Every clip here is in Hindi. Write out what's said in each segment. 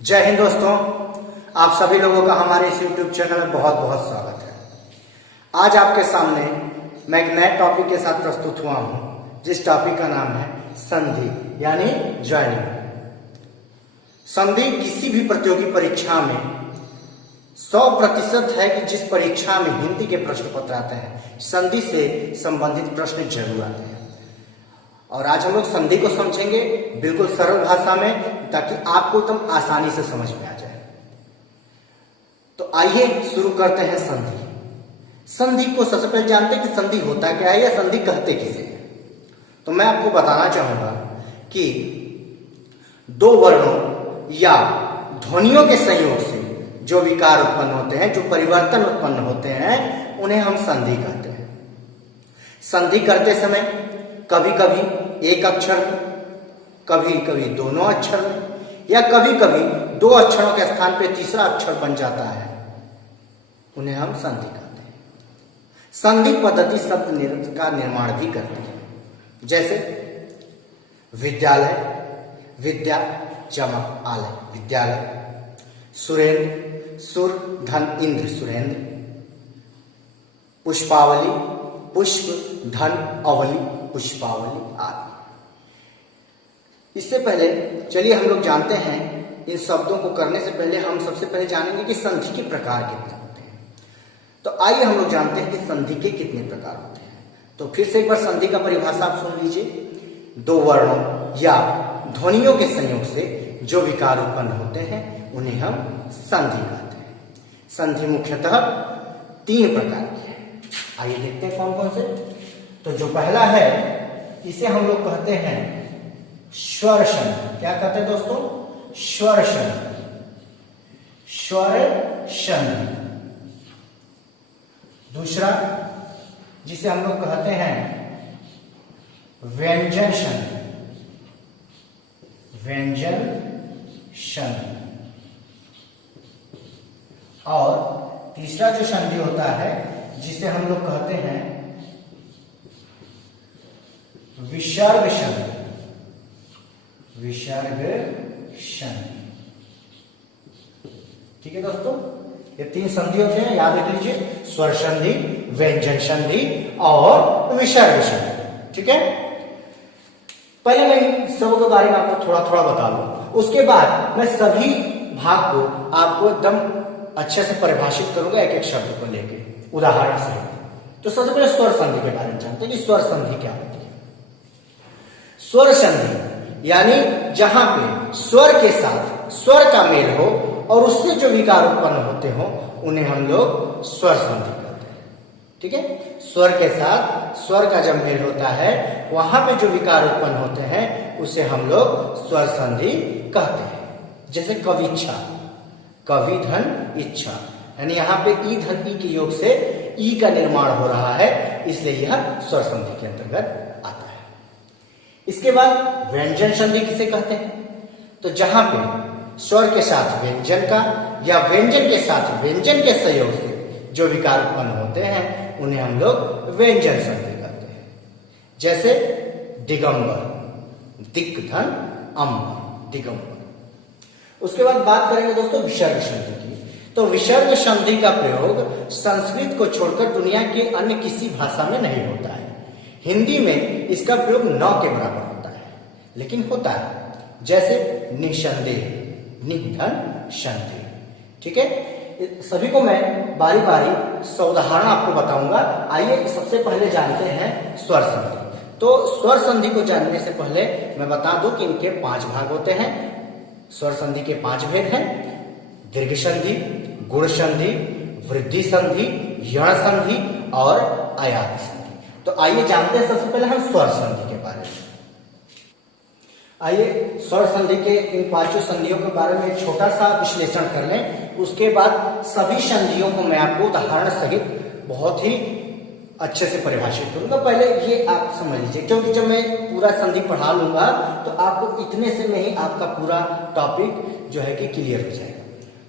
जय हिंद दोस्तों, आप सभी लोगों का हमारे इस YouTube चैनल में बहुत बहुत स्वागत है। आज आपके सामने मैं एक नए टॉपिक के साथ प्रस्तुत हुआ हूं, जिस टॉपिक का नाम है संधि यानी ज्वाइनिंग। संधि किसी भी प्रतियोगी परीक्षा में 100% है कि जिस परीक्षा में हिंदी के प्रश्न पत्र आते हैं, संधि से संबंधित प्रश्न जरूर आते हैं। और आज हम लोग संधि को समझेंगे बिल्कुल सरल भाषा में, ताकि आपको एकदम आसानी से समझ में आ जाए। तो आइए शुरू करते हैं संधि। संधि को सबसे पहले जानते हैं कि संधि होता क्या है या संधि कहते किसे हैं। तो मैं आपको बताना चाहूंगा कि दो वर्णों या ध्वनियों के संयोग से जो विकार उत्पन्न होते हैं, जो परिवर्तन उत्पन्न होते हैं, उन्हें हम संधि कहते हैं। संधि करते समय कभी कभी एक अक्षर में, कभी कभी दोनों अक्षर में, या कभी कभी दो अक्षरों के स्थान पे तीसरा अक्षर बन जाता है, उन्हें हम संधि कहते हैं। संधि पद्धति शब्द का निर्माण भी करती है। जैसे विद्यालय, विद्या चमक आलय विद्यालय, सुरेंद्र सुर धन इंद्र सुरेंद्र, पुष्पावली पुष्प धन अवली पुष्पावली आदि। इससे पहले चलिए हम लोग जानते हैं, इन शब्दों को करने से पहले हम सबसे पहले जानेंगे कि संधि के प्रकार कितने होते हैं। तो आइए हम लोग जानते हैं कि संधि के कितने प्रकार होते हैं। तो फिर से एक बार संधि का परिभाषा आप सुन लीजिए। दो वर्णों या ध्वनियों के संयोग से जो विकार उत्पन्न होते हैं, उन्हें हम संधि कहते हैं। संधि मुख्यतः 3 प्रकार की है। आइए देखते हैं कौन कौन से। तो जो पहला है, इसे हम लोग कहते हैं स्वर संधि। क्या कहते हैं दोस्तों? स्वर संधि। स्वर संधि। दूसरा जिसे हम लोग कहते हैं व्यंजन संधि। व्यंजन संधि। और तीसरा जो संधि होता है, जिसे हम लोग कहते हैं विसर्ग संधि। विसर्ग संधि। ठीक है दोस्तों, ये 3 संधि होते हैं, याद रख लीजिए। स्वर संधि, व्यंजन संधि और विसर्ग संधि। ठीक है, पहले मैं इन सबों के बारे में आपको थोड़ा थोड़ा बता दूं, उसके बाद मैं सभी भाग को आपको एकदम अच्छे से परिभाषित करूंगा, एक एक शब्द को लेके उदाहरण से। तो सबसे पहले स्वर संधि के बारे में जानते हैं कि स्वर संधि क्या होती है। स्वर संधि यानी जहां पे स्वर के साथ स्वर का मेल हो और उससे जो विकार उत्पन्न होते हो, उन्हें हम लोग स्वर संधि कहते हैं। ठीक है, स्वर के साथ स्वर का जब मेल होता है, वहां पे जो विकार उत्पन्न होते हैं, उसे हम लोग स्वर संधि कहते हैं। जैसे कविच्छा, कवि धन इच्छा, यानी यहाँ पे ई धन ई के योग से ई का निर्माण हो रहा है, इसलिए यह स्वर संधि के अंतर्गत आता है। इसके बाद व्यंजन संधि किसे कहते हैं? तो जहां पे स्वर के साथ व्यंजन का या व्यंजन के साथ व्यंजन के संयोग से जो विकार उत्पन्न होते हैं, उन्हें हम लोग व्यंजन संधि कहते हैं। जैसे दिगंबर, दिक धन अम्बर, दिगंबर। उसके बाद बात करेंगे दोस्तों विसर्ग संधि की। तो विसर्ग संधि का प्रयोग संस्कृत को छोड़कर दुनिया के अन्य किसी भाषा में नहीं होता है। हिंदी में इसका प्रयोग 9 के बराबर होता है, लेकिन होता है। जैसे निसंदेह, निधन संदेह। ठीक है, सभी को मैं बारी बारी उदाहरण आपको बताऊंगा। आइए सबसे पहले जानते हैं स्वर संधि। तो स्वर संधि को जानने से पहले मैं बता दूं कि इनके 5 भाग होते हैं। स्वर संधि के 5 भेद हैं: दीर्घ संधि, गुण संधि, वृद्धि संधि, यण संधि और अयादि संधि। तो आइए जानते हैं सबसे पहले हम स्वर संधि के बारे में। आइए स्वर संधि के इन 5 संधियों के बारे में एक छोटा सा विश्लेषण कर लें। उसके बाद सभी संधियों को मैं आपको उदाहरण सहित बहुत ही अच्छे से परिभाषित करूंगा। पहले ये आप समझ लीजिए, क्योंकि जब मैं पूरा संधि पढ़ा लूंगा तो आपको इतने से में ही आपका पूरा टॉपिक जो है कि क्लियर हो जाएगा।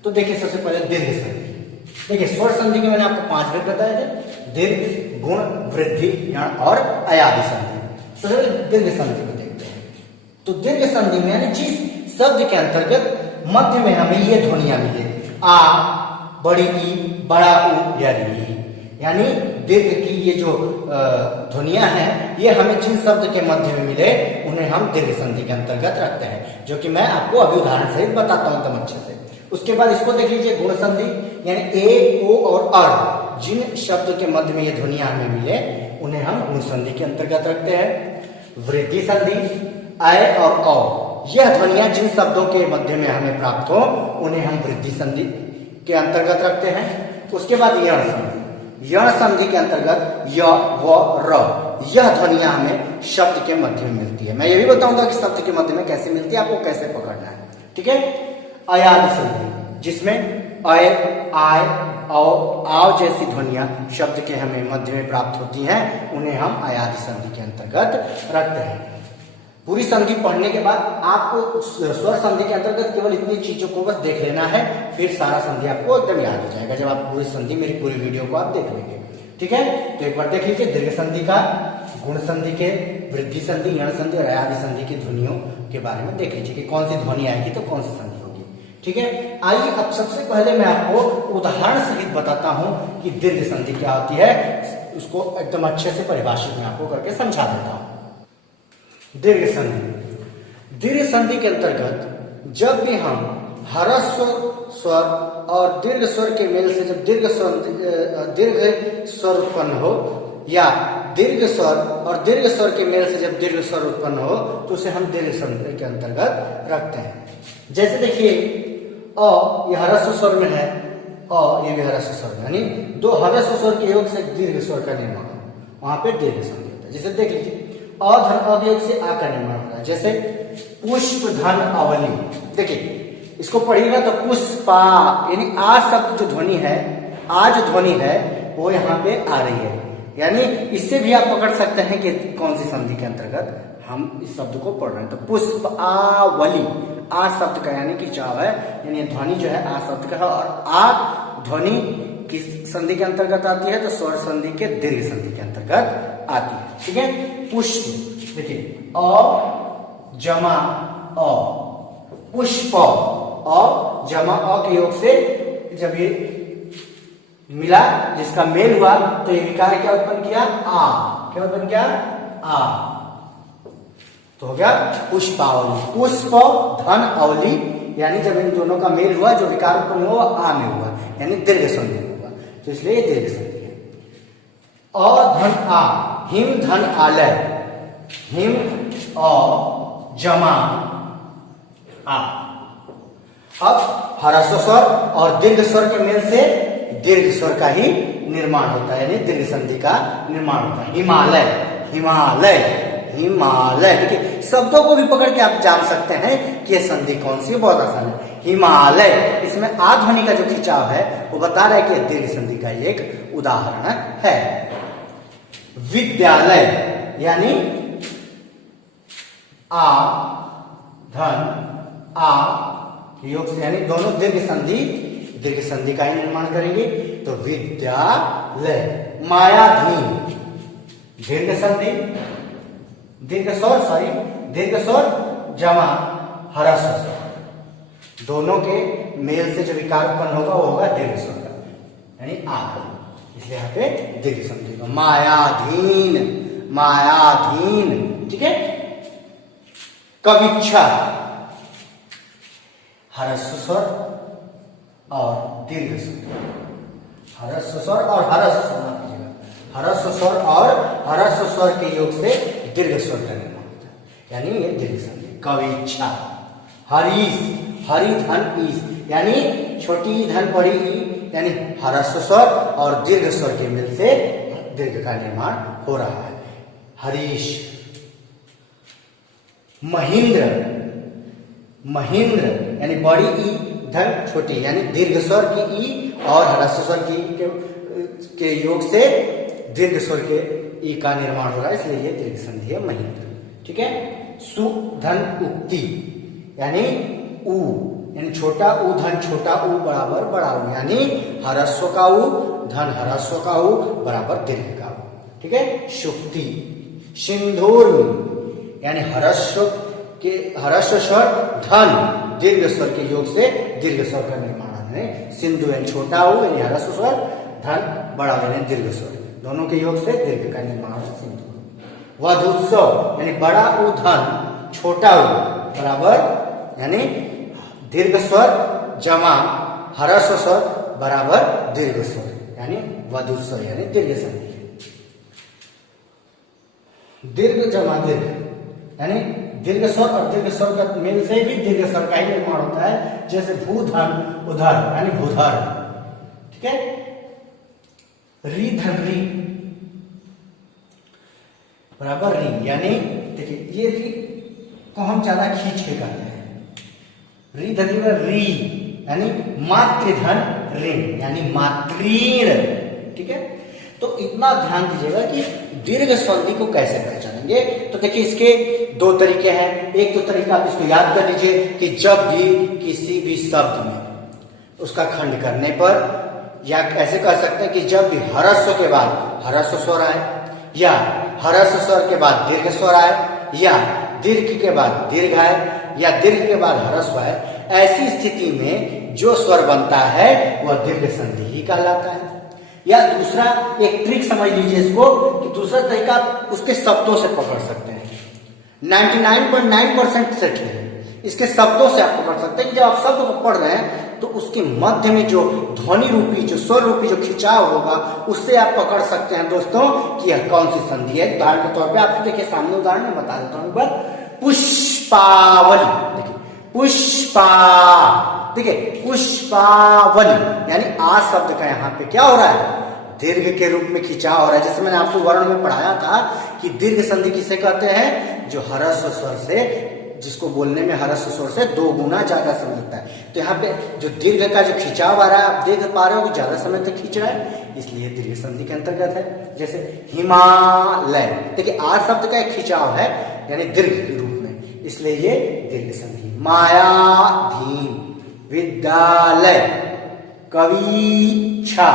तो देखिए सबसे पहले दीर्घ संधि। देखिए स्वर संधि के मैंने आपको 5 भेद बताए थे: दीर्घ, गुण, वृद्धि, यण और अयादि संधि। सबसे पहले दीर्घ संधि को देखते हैं। तो दीर्घ संधि में यानी जिस शब्द के अंतर्गत मध्य में हमें ये ध्वनियां मिले, आ, बड़ी ई, बड़ा ऊ या री। यानी दीर्घ की ये जो ध्वनियां हैं, ये हमें जिन शब्द के मध्य में मिले उन्हें हम दीर्घ संधि के अंतर्गत रखते हैं, जो कि मैं आपको अभी उदाहरण सहित बताता हूं एकदम अच्छे से। उसके बाद इसको देख लीजिए, गुण संधि, यानी ए, ओ और अर, जिन शब्द के मध्य में ये ध्वनियां हमें मिले उन्हें हम गुण संधि के अंतर्गत रखते हैं। वृद्धि संधि, अय और औ, यह ध्वनियां जिन शब्दों के मध्य में हमें प्राप्त हो उन्हें हम वृद्धि संधि के अंतर्गत रखते हैं। उसके बाद यण संधि, यण संधि के अंतर्गत य, व, र, यह ध्वनियां हमें शब्द के मध्य में मिलती है। मैं ये भी बताऊंगा कि शब्द के मध्य में कैसे मिलती है, आपको कैसे पकड़ना है, ठीक है। अयादि संधि, जिसमें अय, आय, औ, आव जैसी ध्वनियां शब्द के हमें मध्य में प्राप्त होती हैं, उन्हें हम अयादि संधि के अंतर्गत रखते हैं। पूरी संधि पढ़ने के बाद आपको स्वर संधि के अंतर्गत केवल इतनी चीजों को बस देख लेना है, फिर सारा संधि आपको एकदम याद हो जाएगा जब आप पूरी संधि, मेरी पूरी वीडियो को आप देख लेंगे, ठीक है। तो एक बार देख लीजिए, दीर्घ संधि का, गुण संधि के, वृद्धि संधि, यण संधि और अयादि संधि की ध्वनियों के बारे में देख लीजिए कि कौन सी ध्वनि आएगी तो कौन सी संधि होगी, ठीक है। आइए अब सबसे पहले मैं आपको उदाहरण सहित बताता हूं कि दीर्घ संधि क्या होती है, उसको एकदम अच्छे से परिभाषित मैं आपको करके समझा देता हूं। दीर्घ संधि, दीर्घ संधि के अंतर्गत जब भी हम ह्रस्व स्वर और दीर्घ स्वर के मेल से जब दीर्घ स्वर उत्पन्न हो, या दीर्घ स्वर और दीर्घ स्वर के मेल से जब दीर्घ स्वर उत्पन्न हो, तो उसे हम दीर्घ संधि के अंतर्गत रखते हैं। जैसे देखिए, अ ये ह्रस्व स्वर में है, अ ये भी ह्रस्व स्वर में, यानी दो ह्रस्व स्वर के योग से दीर्घ स्वर का निर्माण हो, वहां पे दीर्घ संधि होता है। जैसे देख लीजिए, अ धन अ के योग से आ का निर्माण होता है। जैसे पुष्प धन अवली, देखिए इसको पढ़िएगा तो पुष्पा, यानी आ शब्द जो ध्वनि है, आ जो ध्वनि है वो यहाँ पे आ रही है। यानी इससे भी आप पकड़ सकते हैं कि कौन सी संधि के अंतर्गत हम इस शब्द को पढ़ रहे हैं। तो पुष्प आवली, आ शब्द का यानी कि चाव है, यानी ध्वनि जो है आ शब्द का है, और आ ध्वनि किस संधि के अंतर्गत आती है, तो स्वर संधि के दीर्घ संधि के अंतर्गत आती है, ठीक है। पुष्प, देखिए अ जमा अ, पुष्प, अ जमा अ के योग से जब ये मिला, जिसका मेल हुआ, तो ये विकार क्या उत्पन्न किया, आ, क्या उत्पन्न किया, आ, तो हो गया पुष्पावली। पुष्प धन अवली, यानी जब इन दोनों का मेल हुआ, जो विकार उत्पन्न हुआ आ में हुआ, यानी दीर्घ संधि हुआ, तो इसलिए ये दीर्घ संधि है। अ धन आ, हिम धन आलय, हिम अ जमा आ। अब ह्रस्व स्वर और दीर्घ स्वर के मेल से दीर्घ स्वर का ही निर्माण होता है, यानी दीर्घ संधि का निर्माण होता है। हिमालय, हिमालय, हिमालय, देखिए शब्दों को भी पकड़ के आप जान सकते हैं कि यह संधि कौन सी है, बहुत आसान है। हिमालय, इसमें आ ध्वनि का जो खिंचाव है वो बता रहा है कि दीर्घ संधि का एक उदाहरण है। विद्यालय, यानी आ धन आ योग से, यानी दोनों दीर्घ संधि का ही निर्माण करेंगे, तो विद्यालय। मायाधीन, दीर्घ संधि, दीर्घ स्वर जमा ह्रस्व स्वर, दोनों के मेल से जो विकार उत्पन्न होगा वो होगा दीर्घ स्वर का, यानी आ, इसलिए यहाँ पे दीर्घ संधि का। मायाधीन, मायाधीन, ठीक है। कविच्छा, ह्रस्व स्वर और दीर्घ स्वर, ह्रस्व स्वर और ह्रस्व स्वर, माफ कीजिएगा, ह्रस्व स्वर और ह्रस्व स्वर के योग से दीर्घ स्वर का निर्माण होता है, यानी ये दीर्घ संधि। कविच्छा। हरीश, हरि धन ईश, यानी छोटी धन बड़ी ई, यानी ह्रस्व स्वर और दीर्घ स्वर के मिल से दीर्घ का निर्माण हो रहा है। हरीश। महेंद्र, महेंद्र यानी बड़ी ई धन छोटी, यानी दीर्घ स्वर की ई और ह्रस्व स्वर की के योग से दीर्घ स्वर के ई का निर्माण हो रहा है, इसलिए ये दीर्घ संधि है, महेंद्र, ठीक है। सु धन उक्ति, यानी उ, यानी छोटा उ धन छोटा उ बराबर बड़ा उ, यानी ह्रस्व का उ धन ह्रस्व का उ बराबर दीर्घ का उ, ठीक है। शुक्ति। सिंदूर, यानी ह्रस्व स्वर धन दीर्घ स्वर के योग से दीर्घ स्वर का निर्माण है। सिंधु यानी छोटा ऊ यानी ह्रस्व स्वर, धन बड़ा यानी दीर्घ स्वर, दोनों के योग से दीर्घ का निर्माण है सिंधु। वधूत्सव यानी बड़ा ऊ धन छोटा ऊ बराबर यानी दीर्घ स्वर जमा ह्रस्व स्वर बराबर दीर्घ स्वर यानी वधूत्सव यानी दीर्घ संधि। दीर्घ जमा दीर्घ यानी दीर्घ स्वर और दीर्घ स्वर का मेल से भी दीर्घ स्वर का ही निर्माण होता है, जैसे भूधन उधर यानी भूधर, ठीक है। री धन री बराबर री यानी देखिए ये री को हम ज्यादा खींच के कहते हैं। री धन री में री यानी मातृधन ऋण यानी मातृण, ठीक है। तो इतना ध्यान दीजिएगा कि दीर्घ संधि को कैसे पहचानेंगे। तो देखिए इसके दो तरीके हैं। एक तो तरीका आप इसको याद कर लीजिए कि जब भी किसी भी शब्द में उसका खंड करने पर, या ऐसे कह सकते हैं कि जब भी ह्रस्व के बाद ह्रस्व स्वर आए, या ह्रस्व स्वर के बाद दीर्घ स्वर आए, या दीर्घ के बाद दीर्घ आए, या दीर्घ के बाद ह्रस्व आए, ऐसी स्थिति में जो स्वर बनता है वह दीर्घ संधि ही कहलाता है। या दूसरा एक ट्रिक समझ लीजिए इसको कि दूसरा तरीका उसके शब्दों से पकड़ सकते हैं। 99.9% सेट है, इसके शब्दों से आप पकड़ सकते हैं कि जब आप शब्द को पढ़ रहे हैं तो उसके मध्य में जो ध्वनि रूपी जो स्वर रूपी जो खिंचाव होगा उससे आप पकड़ सकते हैं दोस्तों कि यह कौन सी संधि है। उदाहरण के तौर पे आप देखिए सामने उदाहरण में बता देता हूं एक बार। पुष्पावली, देखिए पुष्पा, देखिए पुष्पावली यानी आ शब्द का यहाँ पे क्या हो रहा है, दीर्घ के रूप में खिंचाव हो रहा है। जैसे मैंने आपको वर्ण में पढ़ाया था कि दीर्घ संधि किसे कहते हैं, जो ह्रस्व स्वर से, जिसको बोलने में ह्रस्व स्वर से 2 गुना ज्यादा समय लगता है। तो यहाँ पे जो दीर्घ का जो खिंचाव आ रहा है आप देख पा रहे हो कि ज्यादा समय तक खींच रहा है, इसलिए दीर्घ संधि के अंतर्गत है। जैसे हिमालय, देखिए आ शब्द का एक खिंचाव है यानी दीर्घ के रूप में, इसलिए ये दीर्घ संधि। मायाधीन, विद्यालय, कविच्छा,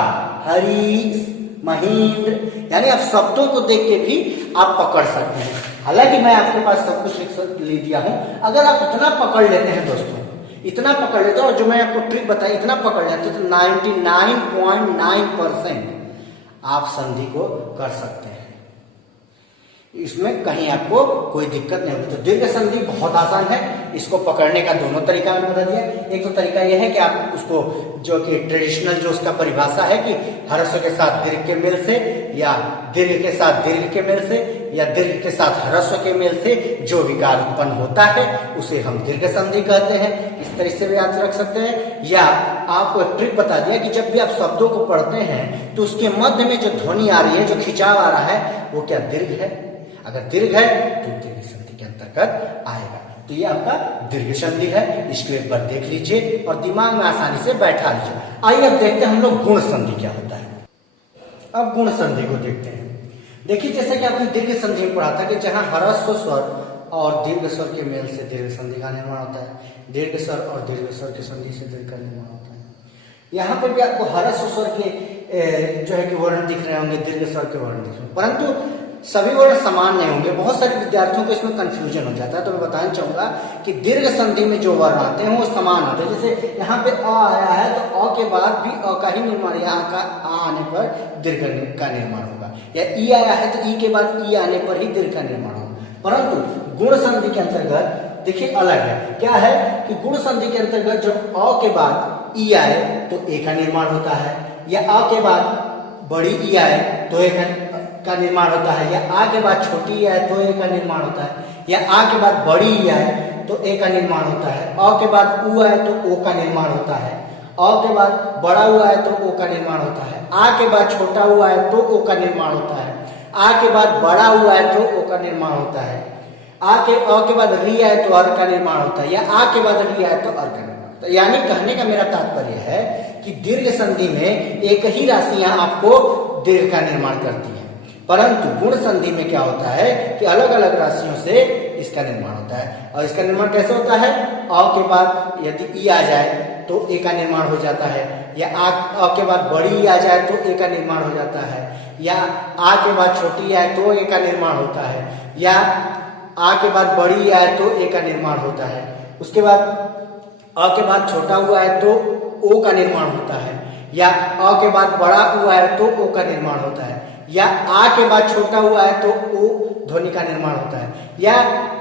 हरीश, महेंद्र, यानी आप शब्दों को देख के भी आप पकड़ सकते हैं। हालांकि मैं आपके पास सब कुछ लिख दिया हूं, अगर आप इतना पकड़ लेते हैं दोस्तों, इतना पकड़ लेते हैं और जो मैं आपको ट्रिक बताई इतना पकड़ लेते हैं तो 99.9% आप संधि को कर सकते हैं, इसमें कहीं आपको कोई दिक्कत नहीं होगी। तो दीर्घ संधि बहुत आसान है, इसको पकड़ने का दोनों तरीका मैंने बता दिया। एक तो तरीका यह है कि आप उसको जो कि ट्रेडिशनल जो उसका परिभाषा है कि ह्रस्व के साथ दीर्घ के मेल से, या दीर्घ के साथ दीर्घ के मेल से, या दीर्घ के साथ ह्रस्व के मेल से जो विकार उत्पन्न होता है उसे हम दीर्घ संधि कहते हैं। इस तरह से भी याद रख सकते हैं। या आपको एक ट्रिक बता दिया कि जब भी आप शब्दों को पढ़ते हैं तो उसके मध्य में जो ध्वनि आ रही है, जो खिंचाव आ रहा है, वो क्या दीर्घ है। अगर दीर्घ है तो दीर्घ संधि के अंतर्गत आएगा। तो ये आपका दीर्घ संधि है, इसको एक बार देख लीजिए और दिमाग में आसानी से बैठा लीजिए। आइए अब देखते हैं हम लोग गुण संधि क्या होता है। अब गुण संधि को देखते हैं। देखिए जैसे कि आपने दीर्घ संधि में पढ़ा था कि जहां ह्रस्व स्वर और दीर्घ स्वर के मेल से दीर्घ संधि का निर्माण होता है, दीर्घ स्वर और दीर्घ स्वर के संधि से दीर्घ का निर्माण होता है। यहाँ पर भी आपको ह्रस्व स्वर के जो है कि वर्ण दिख रहे होंगे, दीर्घ स्वर के वर्ण दिख रहे होंगे, परंतु सभी वर्ण समान नहीं होंगे। बहुत सारे विद्यार्थियों को इसमें कंफ्यूजन हो जाता है। तो मैं बताना चाहूंगा कि दीर्घ संधि में जो वर्ण आते हैं वो समान होते हैं। जैसे यहाँ पे अ आया है तो अ के बाद भी अ का ही निर्माण, यहाँ का आ आने पर दीर्घ का निर्माण होगा, या ई आया है तो ई के बाद ई आने पर ही दीर्घ का निर्माण होगा। परंतु गुण संधि के अंतर्गत देखिए अलग है। क्या है कि गुण संधि के अंतर्गत जब अ के बाद ई आए तो ए का निर्माण होता है, या अ के बाद बड़ी ई आए तो ए का निर्माण होता है, या आ के बाद छोटी ई आए तो ए का निर्माण होता है, या आ के बाद बड़ी ई आए तो ए का निर्माण होता है, अ के बाद उ आए तो ओ का निर्माण होता है, अ के बाद बड़ा उ आए तो ओ का निर्माण होता है, आ के बाद छोटा उ आए तो ओ का निर्माण होता है, आ के बाद बड़ा उ आए तो ओ का निर्माण होता है, अ के बाद री आए तो अर का निर्माण होता है, या आ के बाद री आए तो अर का निर्माण होता है। यानी कहने का मेरा तात्पर्य है कि दीर्घ संधि में एक ही राशियां आपको दीर्घ का निर्माण करती है, परंतु गुण संधि में क्या होता है कि अलग अलग राशियों से इसका निर्माण होता है। और इसका निर्माण कैसे होता है, अ के बाद यदि ई आ जाए तो ए का निर्माण हो जाता है, या अ के बाद बड़ी ई आ जाए तो ए का निर्माण हो जाता है, या आ के बाद छोटी आए तो ए का निर्माण होता है, या आ के बाद बड़ी आए तो ए का निर्माण होता है। उसके बाद अ के बाद छोटा हुआ है तो ओ का निर्माण होता है, या अ के बाद बड़ा हुआ है तो ओ का निर्माण होता है, या आ के बाद छोटा हुआ है तो ओ ध्वनि का निर्माण होता है, या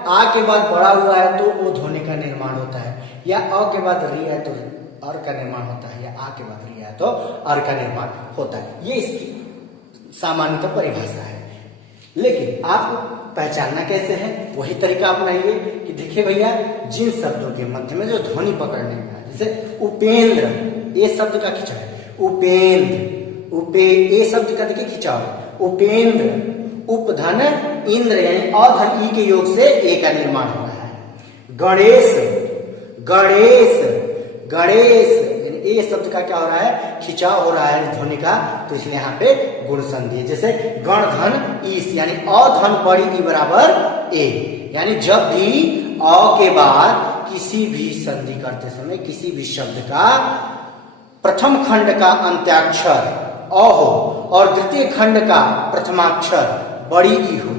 आ के बाद बड़ा हुआ है तो ओ ध्वनि का निर्माण होता है, या अ के बाद री है तो अर का निर्माण होता है, या आ के बाद री है तो अर का निर्माण होता है। ये इसकी सामान्यतः परिभाषा है। लेकिन आपको पहचानना कैसे है, वही तरीका अपनाइए कि देखिए भैया, जिन शब्दों के मध्य में जो ध्वनि पकड़ने का, जैसे उपेंद्र, ये शब्द का खिंचाव है, उपेंद्र, ये शब्द का देखिए खिंचाव, उपेंद्र, उपधन इंद्र यानी अधन ई के योग से ए का निर्माण हो रहा है। गणेश, गणेश, गणेश यानी ए शब्द का क्या हो रहा है, खिंचाव हो रहा है ध्वनि का, तो इसलिए यहाँ पे गुण संधि है। जैसे गण धन ईस यानी अधन बड़ी ई बराबर ए, यानी जब भी अ के बाद किसी भी संधि करते समय किसी भी शब्द का प्रथम खंड का अंत्याक्षर अ हो और द्वितीय खंड का प्रथमाक्षर बड़ी ई हो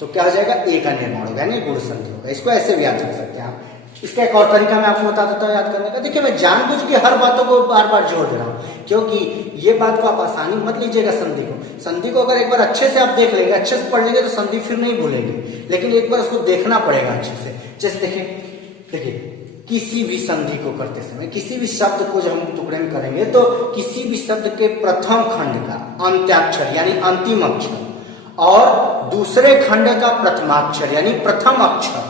तो क्या हो जाएगा, ए का निर्माण होगा, यानी गुण संधि होगा। इसको ऐसे भी याद रख सकते हैं आप। इसका एक और तरीका मैं आपको बता देता हूँ याद करने का। देखिए, मैं जानबूझ के हर बातों को बार बार जोड़ दे रहा हूँ, क्योंकि ये बात को आप आसानी मत लीजिएगा। संधि को, संधि को अगर एक बार अच्छे से आप देख लेंगे, अच्छे से पढ़ लेंगे तो संधि फिर नहीं भूलेंगे, लेकिन एक बार उसको देखना पड़ेगा अच्छे से। जैसे देखिए किसी भी संधि को करते समय, किसी भी शब्द को जब हम टुकड़े में करेंगे तो किसी भी शब्द के प्रथम खंड का अंत्याक्षर यानी अंतिम अक्षर और दूसरे खंड का प्रथमाक्षर यानी प्रथम अक्षर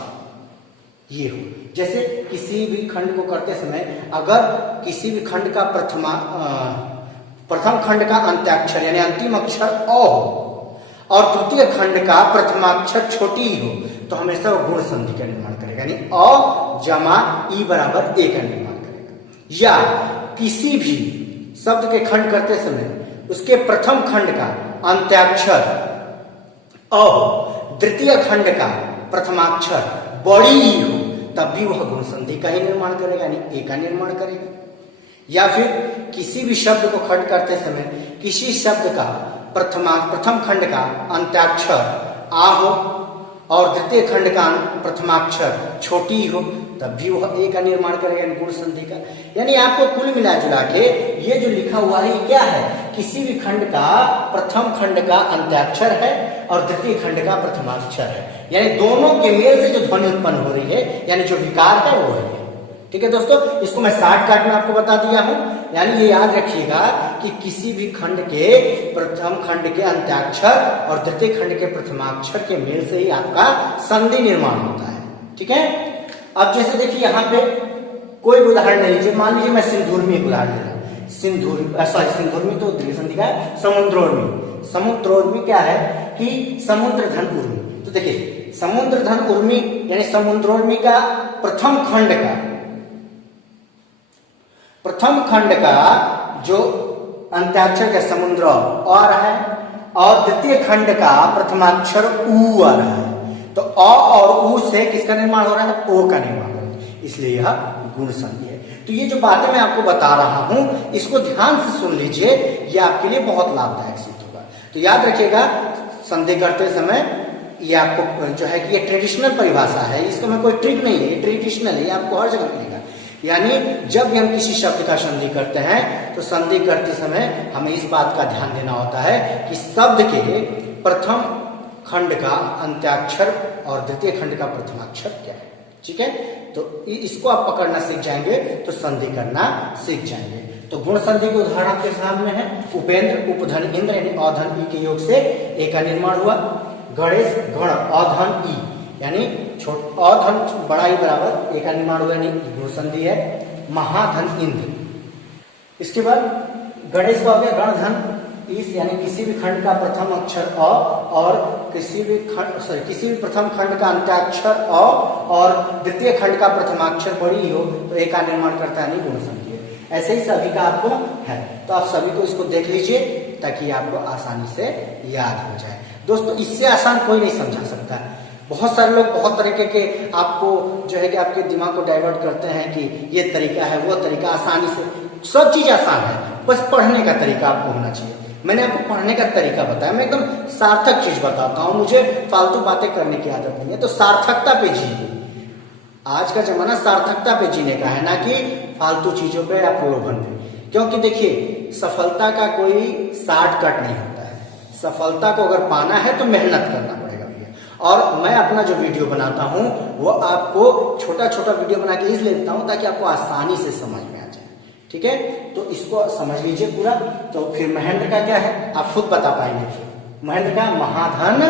ये हो। जैसे किसी भी खंड को करते समय अगर किसी भी खंड का प्रथम खंड का अंत्याक्षर यानी अंतिम अक्षर अ हो और तृतीय खंड का प्रथमाक्षर छोटी ही हो तो हमेशा वो गुण संधि का निर्माण करेगा, यानी अ जमा ई बराबर ए का निर्माण करेगा। या किसी भी शब्द के खंड करते समय उसके प्रथम खंड का अंत्याक्षर अ हो, द्वितीय खंड का प्रथमाक्षर बड़ी ई हो, तब भी वह गुण संधि का ही निर्माण करेगा, यानी ए का निर्माण करेगा। या फिर किसी भी शब्द को खंड करते समय किसी शब्द का प्रथम खंड का अंत्याक्षर आ हो और द्वितीय खंड का प्रथमाक्षर छोटी हो तब भी वह ए का निर्माण करेगा, यानी गुण संधि का। यानी आपको कुल मिला जुला के ये जो लिखा हुआ है ये क्या है, किसी भी खंड का प्रथम खंड का अंत्याक्षर है और द्वितीय खंड का प्रथमाक्षर है, यानी दोनों के मेल से जो ध्वनि उत्पन्न हो रही है यानी जो विकार है वो है। ठीक है दोस्तों, इसको मैं शॉर्टकट में आपको बता दिया हूं। यानी ये याद रखिएगा कि किसी भी खंड के प्रथम खंड के अंत्याक्षर और द्वितीय खंड के प्रथमाक्षर के मेल से ही आपका संधि निर्माण होता है। ठीक है, अब जैसे देखिए यहाँ पे कोई भी उदाहरण ले लीजिए, मान लीजिए मैं सिंधुर्मी एक उदाहरण ले रहा हूं। सिंधुर्मी तो दीर्घ संधि का है। समुद्रोर्मी, समुद्रोर्मी क्या है कि समुद्र धन उर्मी। तो देखिए समुद्र धन उर्मी यानी समुद्रोर्मी का प्रथम खंड का जो अंत्याक्षर का समुद्र आ रहा है और द्वितीय खंड का प्रथमाक्षर ऊ आ रहा है, तो अ और ऊ से किसका निर्माण हो रहा है, ओ का निर्माण हो रहा है, इसलिए यह गुण संधि है। तो ये जो बातें मैं आपको बता रहा हूं इसको ध्यान से सुन लीजिए, ये आपके लिए बहुत लाभदायक सिद्ध होगा। तो याद रखिएगा संधि करते समय ये आपको जो है कि ये ट्रेडिशनल परिभाषा है, इसका में कोई ट्रिक नहीं है, ये ट्रेडिशनल है, ये आपको हर जगह मिलेगा। यानी जब भी हम किसी शब्द का संधि करते हैं तो संधि करते समय हमें इस बात का ध्यान देना होता है कि शब्द के प्रथम खंड का अंत्याक्षर और द्वितीय खंड का प्रथमाक्षर क्या है। ठीक है, तो इसको आप पकड़ना सीख जाएंगे तो संधि करना सीख जाएंगे। तो गुण संधि के उदाहरण आपके सामने है, उपेंद्र उपधन इंद्र यानी अधन ई के योग से ए का निर्माण हुआ। गणेश गण अधन ई यानी अधन बड़ा ई बराबर ए का निर्माण हुआ, यानी गुण संधि है। महाधन इंद्र, इसके बाद गणेश का हो गया गण धन इस यानी किसी भी खंड का प्रथम अक्षर अ और किसी भी प्रथम खंड का अंत्याक्षर अ और द्वितीय खंड का प्रथमाक्षर बड़ी हो तो ए का निर्माण करता है, नहीं गुण संधि है। ऐसे ही सभी का आपको है, तो आप सभी को इसको देख लीजिए ताकि आपको आसानी से याद हो जाए। दोस्तों इससे आसान कोई नहीं समझा सकता। बहुत सारे लोग बहुत तरीके के आपको जो है कि आपके दिमाग को डाइवर्ट करते हैं कि ये तरीका है वो तरीका, आसानी से सब चीज आसान है, बस पढ़ने का तरीका आपको होना चाहिए। मैंने आपको पढ़ने का तरीका बताया, मैं एकदम सार्थक चीज बताता हूँ, मुझे फालतू बातें करने की आदत नहीं है, तो सार्थकता पे जिए। आज का जमाना सार्थकता पे जीने का है, ना कि फालतू चीजों पे या प्रलोभन पे। क्योंकि देखिए सफलता का कोई शॉर्टकट नहीं होता है। सफलता को अगर पाना है तो मेहनत करना पड़ेगा भैया। और मैं अपना जो वीडियो बनाता हूँ वो आपको छोटा छोटा वीडियो बना के इसलिए देता हूँ ताकि आपको आसानी से समझ में आ जाए। ठीक है, तो इसको समझ लीजिए पूरा। तो फिर महेंद्र का क्या है आप खुद बता पाएंगे। महेंद्र का महाधन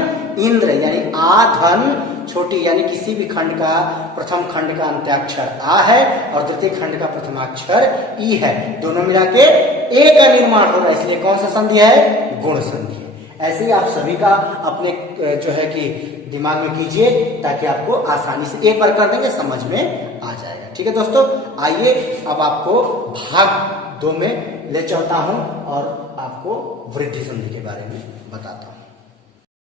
इंद्र यानी आ धन छोटी यानी किसी भी खंड का प्रथम खंड का अंत्याक्षर आ है और द्वितीय खंड का प्रथमाक्षर ई है, दोनों मिला के ए का निर्माण हो रहा है, इसलिए कौन सा संधि है, गुण संधि। ऐसे ही आप सभी का अपने जो है कि दिमाग में कीजिए ताकि आपको आसानी से एक बार कर देंगे समझ में आ जाएगा। ठीक है दोस्तों, आइए अब आपको भाग 2 में ले चलता हूं और आपको वृद्धि संधि के बारे में बताता हूं।